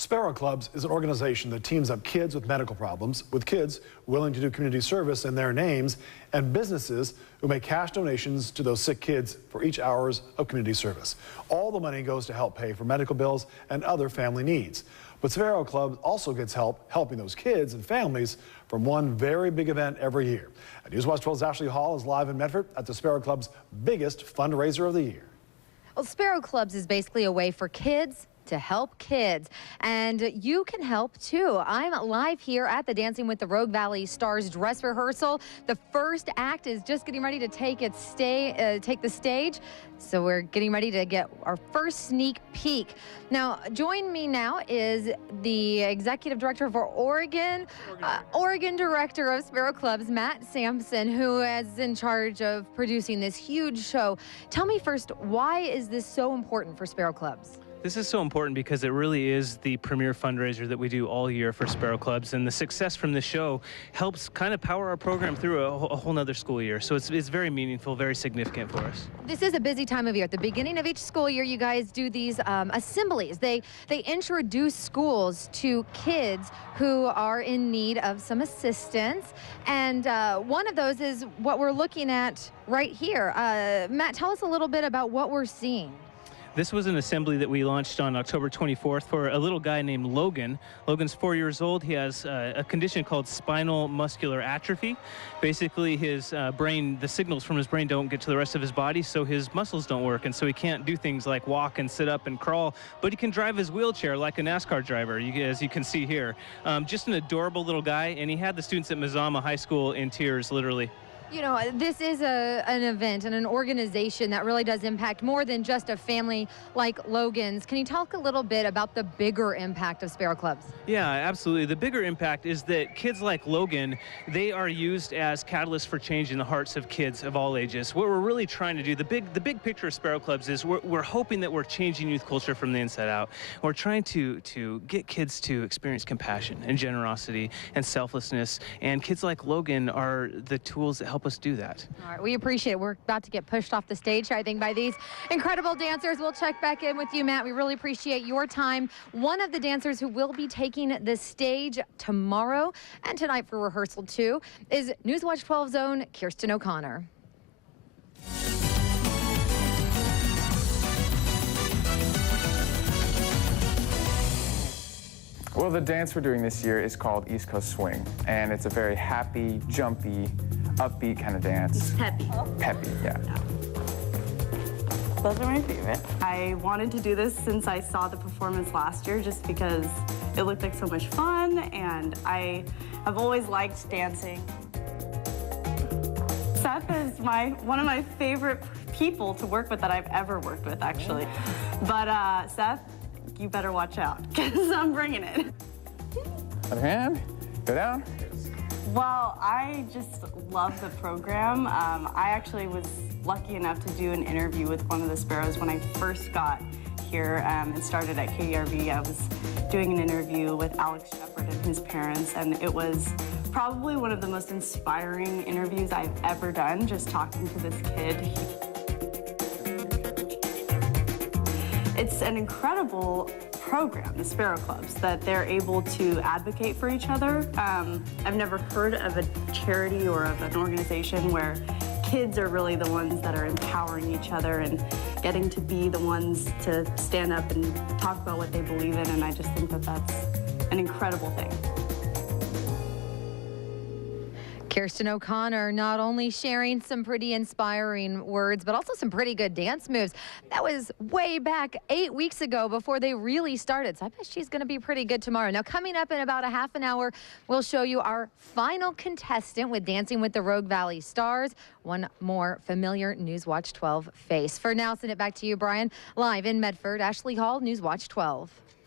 SPARROW Clubs is an organization that teams up kids with medical problems with kids willing to do community service in their names and businesses who make cash donations to those sick kids for each hours of community service. All the money goes to help pay for medical bills and other family needs. But SPARROW Club also gets help helping those kids and families from one very big event every year. NewsWatch 12's Ashley Hall is live in Medford at the SPARROW Club's biggest fundraiser of the year. Well, SPARROW Clubs is basically a way for kids to help kids, and you can help too. I'm live here at the Dancing with the Rogue Valley Stars dress rehearsal. The first act is just getting ready to take the stage, so we're getting ready to get our first sneak peek. Now, join me now is the executive director for Oregon director of SPARROW Clubs, Matt Sampson, who is in charge of producing this huge show. Tell me first, why is this so important for SPARROW Clubs? This is so important because it really is the premier fundraiser that we do all year for SPARROW Clubs, and the success from the show helps kind of power our program through a whole nother school year. So it's very meaningful, very significant for us. This is a busy time of year. At the beginning of each school year, you guys do these assemblies. They introduce schools to kids who are in need of some assistance, and one of those is what we're looking at right here. Matt, tell us a little bit about what we're seeing. This was an assembly that we launched on October 24th for a little guy named Logan. Logan's 4 years old. He has a condition called spinal muscular atrophy. Basically, his brain, the signals from his brain don't get to the rest of his body, so his muscles don't work, and so he can't do things like walk and sit up and crawl, but he can drive his wheelchair like a NASCAR driver, as you can see here. Just an adorable little guy, and he had the students at Mazama High School in tears, literally. You know, this is an event and an organization that really does impact more than just a family like Logan's. Can you talk a little bit about the bigger impact of SPARROW Clubs? Yeah, absolutely. The bigger impact is that kids like Logan, they are used as catalysts for change in the hearts of kids of all ages. What we're really trying to do, the big picture of SPARROW Clubs is we're hoping that we're changing youth culture from the inside out. We're trying to get kids to experience compassion and generosity and selflessness, and kids like Logan are the tools that help us do that. All right, we appreciate it. We're about to get pushed off the stage here, I think, by these incredible dancers. We'll check back in with you, Matt. We really appreciate your time. One of the dancers who will be taking the stage tomorrow and tonight for rehearsal too is NewsWatch 12's own Kirstin O'Connor. Well, the dance we're doing this year is called East Coast Swing, and it's a very happy, jumpy, upbeat kind of dance. It's peppy. Peppy, yeah. Those are my favorite. I wanted to do this since I saw the performance last year just because it looked like so much fun, and I have always liked dancing. Seth is one of my favorite people to work with that I've ever worked with, actually. But Seth, you better watch out, because I'm bringing it. Other hand, go down. Well, I just love the program. I actually was lucky enough to do an interview with one of the Sparrows when I first got here and started at KRV. I was doing an interview with Alex Shepard and his parents, and it was probably one of the most inspiring interviews I've ever done, just talking to this kid. It's an incredible program, the SPARROW Clubs, that they're able to advocate for each other. I've never heard of a charity or of an organization where kids are really the ones that are empowering each other and getting to be the ones to stand up and talk about what they believe in, and I just think that that's an incredible thing. Kirstin O'Connor not only sharing some pretty inspiring words, but also some pretty good dance moves. That was way back 8 weeks ago before they really started. So I bet she's going to be pretty good tomorrow. Now, coming up in about a half an hour, we'll show you our final contestant with Dancing with the Rogue Valley Stars. One more familiar NewsWatch 12 face. For now, send it back to you, Brian. Live in Medford, Ashley Hall, NewsWatch 12.